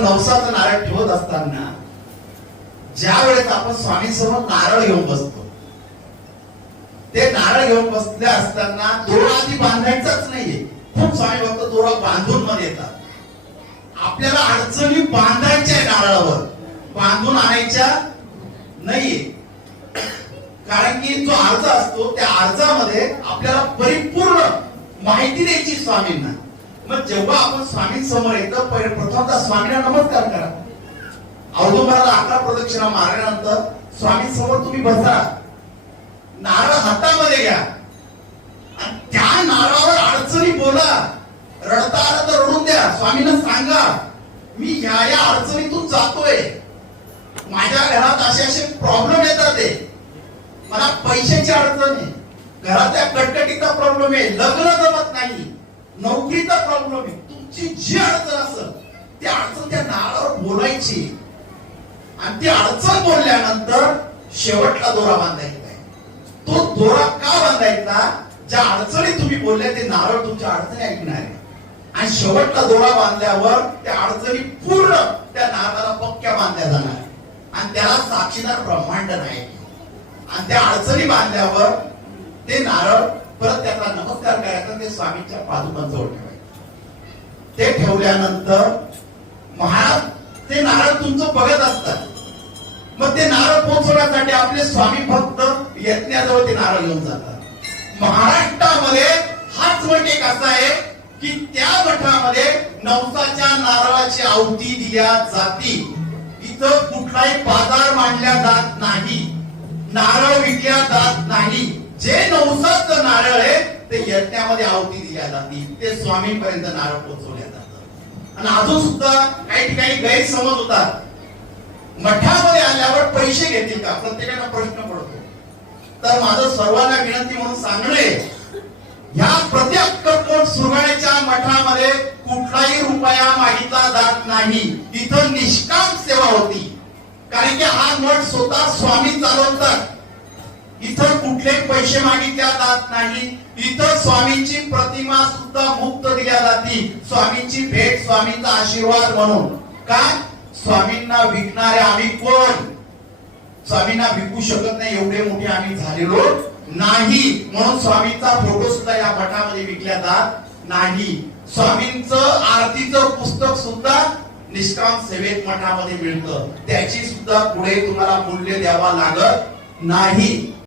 नवसाचा नारळ ठेवत असताना ज्या वेळेस आपण स्वामींसमोर नारळ घेऊन बसतो ते नारळ घेऊन बसले असताना दोरा आधी बांधायचाच नाहीये. खूप स्वामी भक्त दोरा बांधून मध्ये येतात. आपल्याला अडचणी बांधायच्या आहे नारळावर. बांधून आणायच्या नाहीये. कारण की जो अर्ज असतो त्या अर्जामध्ये आपल्याला परिपूर्ण माहिती द्यायची स्वामींना. मग जेव्हा आपण स्वामींसमोर येतो पहिले प्रथमतः स्वामींना नमस्कार करा. औदुंबराला अकरा प्रदक्षिणा मारल्यानंतर स्वामी समोर तुम्ही बसा. नारळ हातामध्ये घ्या. आणि त्या नारळावर अडचणी बोला. रडता आलं तर रडून द्या. स्वामींना सांगा मी या या अडचणीतून जातोय. माझ्या घरात असे असे प्रॉब्लेम येतात ते. मला पैशाची अडचण आहे. घरातल्या कटकटीचा प्रॉब्लेम आहे. लग्न जमत नाही. नोकरीचा प्रॉब्लेम आहे. तुमची जी अडचण असेल ती अडचण त्या नाळावर बोलायची. आणि ती अडचण बोलल्यानंतर शेवटला दोरा बांधायचा तो दोरा का बांधायचा? ज्या अडचणी तुम्ही बोलल्या ते नारळ तुमच्या अडचणी ऐकणार आहे. आणि शेवटला दोरा बांधल्यावर त्या अडचणी पूर्ण त्या नारळाला पक्क्या बांधल्या जाणार आणि त्याला साक्षीदार ब्रह्मांड नाही आणि त्या अडचणी बांधल्यावर ते नारळ परत त्याचा नमस्कार करायचा ते स्वामींच्या पादुकांजवळ ठेवायचं. ते ठेवल्यानंतर महाराज ते नारळ तुमचं बघत असतात. मग ते नारळ पोहोचवण्यासाठी आपले स्वामी भक्त यज्ञाजवळ ते नारळ घेऊन जातात. महाराष्ट्रामध्ये हाच मठ एक असा आहे की त्या मठामध्ये नवसाच्या नारळाची आवती दिल्या जाती. इथं कुठलाही बाजार मांडल्या जात नाही. नारळ विकल्या जात नाही. जे नवसाचं नारळ आहे ते यज्ञामध्ये आवती दिल्या जाते ते स्वामींपर्यंत नारळ पोहोचवल्या जातात. आणि अजून सुद्धा काही ठिकाणी गैरसमज होतात. मठामध्ये आल्यावर पैसे घेतील का? प्रत्येकाला प्रश्न पडतो. तर माझं सर्वांना विनंती म्हणून सांगणे ह्या प्रत्येक कपोट सुरगाण्याच्या मठामध्ये कुठलाही रुपया मागितला जात नाही. तिथं निष्काम सेवा होती. कारण की हा मठ स्वतः स्वामी चालवतात. इथं कुठलेही पैसे मागितल्या जात नाही. इथं स्वामींची प्रतिमा सुद्धा मुक्त दिल्या जाती. स्वामींची भेट स्वामींचा आशीर्वाद म्हणून. काय स्वामींना विकणारे आम्ही कोण? स्वामींना विकू शकत नाही एवढे मोठे आम्ही झालेलो नाही. म्हणून स्वामींचा फोटो सुद्धा या मठामध्ये विकल्या जात नाही. स्वामींच आरतीचं पुस्तक सुद्धा निष्काम सेवेत मठामध्ये मिळतं. त्याची सुद्धा पुढे तुम्हाला मूल्य द्यावा लागत नाही.